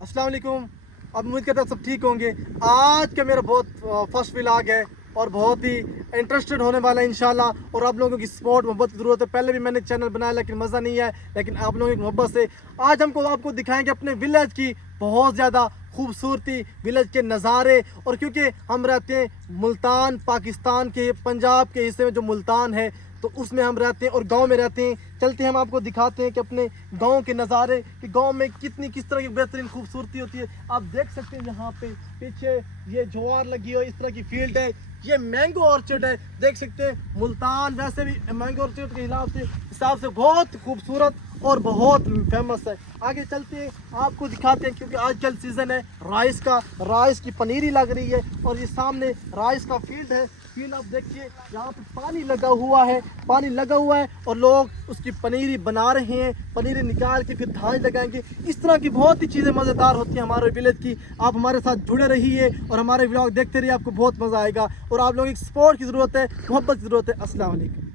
अस्सलाम वालेकुम। अब उम्मीद करता हूँ सब ठीक होंगे। आज का मेरा बहुत फर्स्ट व्लॉग है और बहुत ही इंटरेस्टेड होने वाला है इंशाल्लाह। और आप लोगों की सपोर्ट मोहब्बत की ज़रूरत है। पहले भी मैंने चैनल बनाया लेकिन मज़ा नहीं है, लेकिन आप लोगों की मोहब्बत से आज आपको दिखाएंगे अपने विलेज की बहुत ज़्यादा खूबसूरती, विलेज के नज़ारे। और क्योंकि हम रहते हैं मुल्तान, पाकिस्तान के पंजाब के हिस्से में जो मुल्तान है, तो उसमें हम रहते हैं और गांव में रहते हैं। चलते हैं, हम आपको दिखाते हैं कि अपने गांव के नज़ारे, कि गांव में किस तरह की बेहतरीन खूबसूरती होती है। आप देख सकते हैं यहाँ पे पीछे ये ज्वार लगी हो, इस तरह की फील्ड है। ये मैंगो ऑर्चर्ड है, देख सकते हैं। मुल्तान वैसे भी मैंगो ऑर्चर्ड के हिसाब से बहुत खूबसूरत और बहुत फेमस है। आगे चलते हैं, आपको दिखाते हैं, क्योंकि आजकल सीज़न है राइस का। राइस की पनीरी लग रही है और ये सामने राइस का फील्ड है। फील्ड आप देखिए, यहाँ पे पानी लगा हुआ है और लोग उसकी पनीरी बना रहे हैं। पनीरी निकाल के फिर धान लगाएंगे। इस तरह की बहुत ही चीज़ें मज़ेदार होती हैं हमारे विलेज की। आप हमारे साथ जुड़े रहिए और हमारे व्लॉग देखते रहिए, आपको बहुत मज़ा आएगा। और आप लोगों की सपोर्ट की ज़रूरत है, मोहब्बत की ज़रूरत है। अस्सलाम वालेकुम।